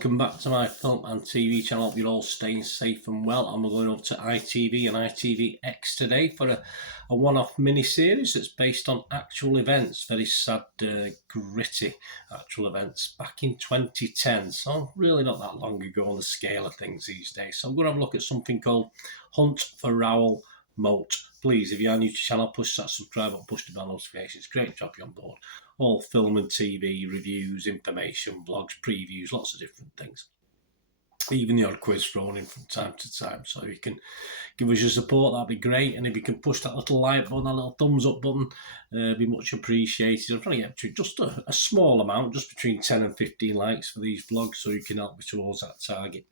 welcome back to my film and TV channel. Hope you're all staying safe and well. I'm going over to ITV and ITVX today for a one-off mini-series that's based on actual events, very sad, gritty actual events back in 2010. So really not that long ago on the scale of things these days. So I'm going to have a look at something called Hunt for RAOUL MOAT. Please, if you are new to the channel, push that subscribe button, push the bell notifications. Great job, you're on board. All film and TV reviews, information, blogs, previews, lots of different things. Even the odd quiz thrown in from time to time. So if you can give us your support, that'd be great. And if you can push that little like button, that little thumbs up button, be much appreciated. I'm trying to get to just a small amount, just between 10 and 15 likes for these vlogs, so you can help me towards that target.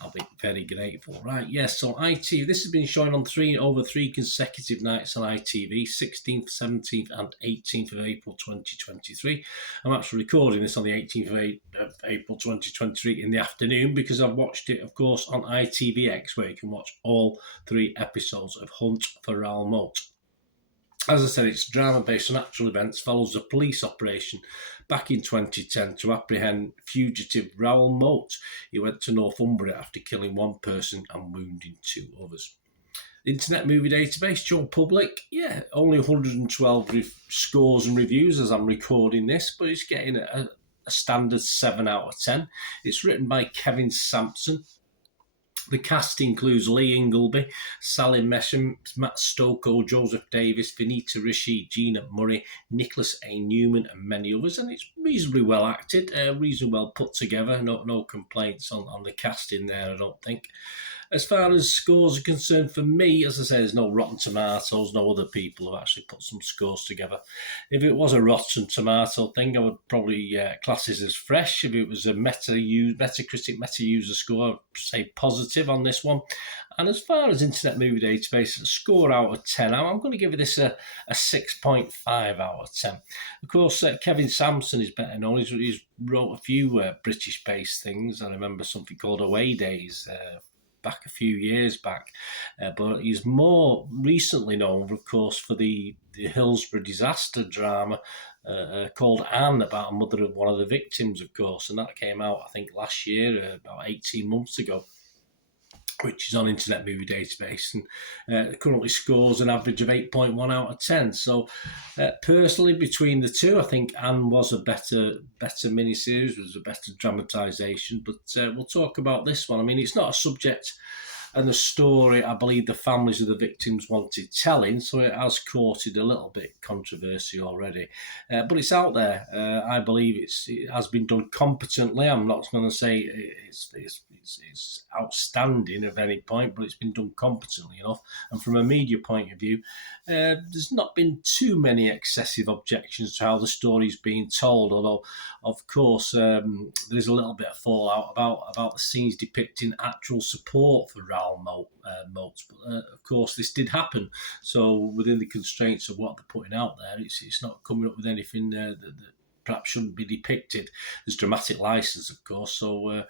I'll be very grateful. Right, yes, so ITV, this has been shown on over three consecutive nights on ITV, 16th, 17th and 18th of April 2023. I'm actually recording this on the 18th of April 2023 in the afternoon because I've watched it, of course, on ITVX, where you can watch all 3 episodes of Hunt for RAOUL MOAT. As I said, it's drama based on actual events, follows a police operation back in 2010 to apprehend fugitive RAOUL MOAT. He went to Northumbria after killing 1 person and wounding 2 others. The Internet Movie Database, Joe Public, yeah, only 112 scores and reviews as I'm recording this, but it's getting a standard 7 out of 10. It's written by Kevin Sampson. The cast includes Lee Ingleby, Sally Mesham, Matt Stoko, Joseph Davis, Vinita Rishi, Gina Murray, Nicholas A. Newman and many others, and it's reasonably well acted, reasonably well put together. No complaints on the casting there, I don't think. As far as scores are concerned, for me, as I say, there's no Rotten Tomatoes, no other people have actually put some scores together. If it was a Rotten Tomato thing, I would probably class this as fresh. If it was a Metacritic meta-user score, I'd say positive on this one. And as far as Internet Movie Database, a score out of 10, I'm going to give this a 6.5 out of 10. Of course, Kevin Sampson is better known. He's wrote a few British-based things. I remember something called Away Days, back a few years back, but he's more recently known, of course, for the Hillsborough disaster drama called Anne, about a mother of one of the victims, of course, and that came out, I think, last year, about 18 months ago, which is on Internet Movie Database, and currently scores an average of 8.1 out of 10. So personally, between the two, I think Anne was a better miniseries, was a better dramatisation, but we'll talk about this one. I mean, it's not a subject and the story I believe the families of the victims wanted telling, so it has courted a little bit controversy already. But it's out there. I believe it has been done competently. I'm not going to say it's outstanding at any point, but it's been done competently enough. And from a media point of view, there's not been too many excessive objections to how the story's being told, although, of course, there's a little bit of fallout about the scenes depicting actual support for RAOUL MOAT. But of course, this did happen. So within the constraints of what they're putting out there, it's not coming up with anything that perhaps shouldn't be depicted. There's dramatic license, of course. So as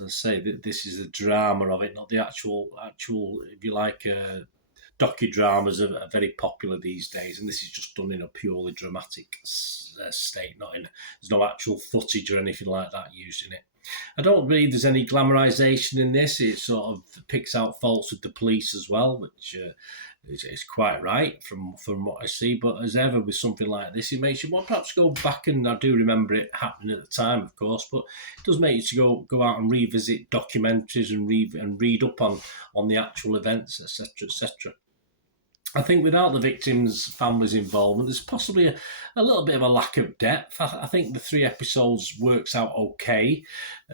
I say, this is the drama of it, not the actual, if you like, docudramas are very popular these days, and this is just done in a purely dramatic state. There's no actual footage or anything like that used in it. I don't believe there's any glamorisation in this. It sort of picks out faults with the police as well, which is quite right from what I see. But as ever with something like this, it makes you want perhaps go back, and I do remember it happening at the time, of course, but it does make you to go out and revisit documentaries and read up on the actual events, etc., etc. I think without the victims' families' involvement, there's possibly a little bit of a lack of depth. I think the 3 episodes works out okay.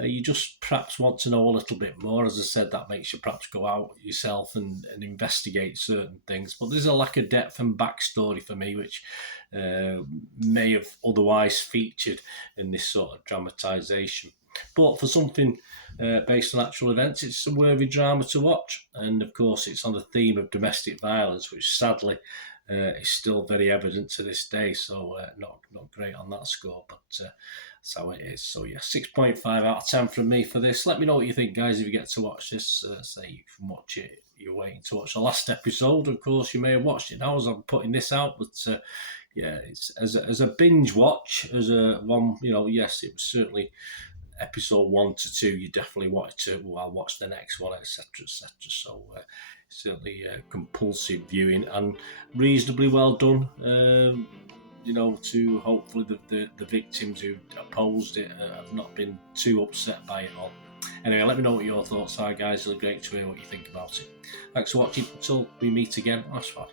You just perhaps want to know a little bit more. As I said, that makes you perhaps go out yourself and investigate certain things. But there's a lack of depth and backstory for me, which may have otherwise featured in this sort of dramatisation. But for something based on actual events, it's a worthy drama to watch. And of course, it's on the theme of domestic violence, which sadly is still very evident to this day. So not great on that score, but that's how it is. So yeah, 6.5 out of 10 from me for this. Let me know what you think, guys, if you get to watch this. Say you can watch it. You're waiting to watch the last episode. Of course, you may have watched it now as I'm putting this out, but yeah, it's as a binge watch, as a one, yes, it was certainly episode 1 to 2, you definitely wanted to, well, watch the next one, etc., etc. So certainly compulsive viewing and reasonably well done. You know, to hopefully the victims who opposed it have not been too upset by it all. Anyway, let me know what your thoughts are, guys. It'll be great to hear what you think about it. Thanks for watching. Until we meet again, last one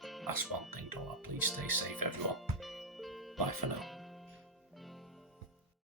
thing, don't I? Please stay safe, everyone. Bye for now.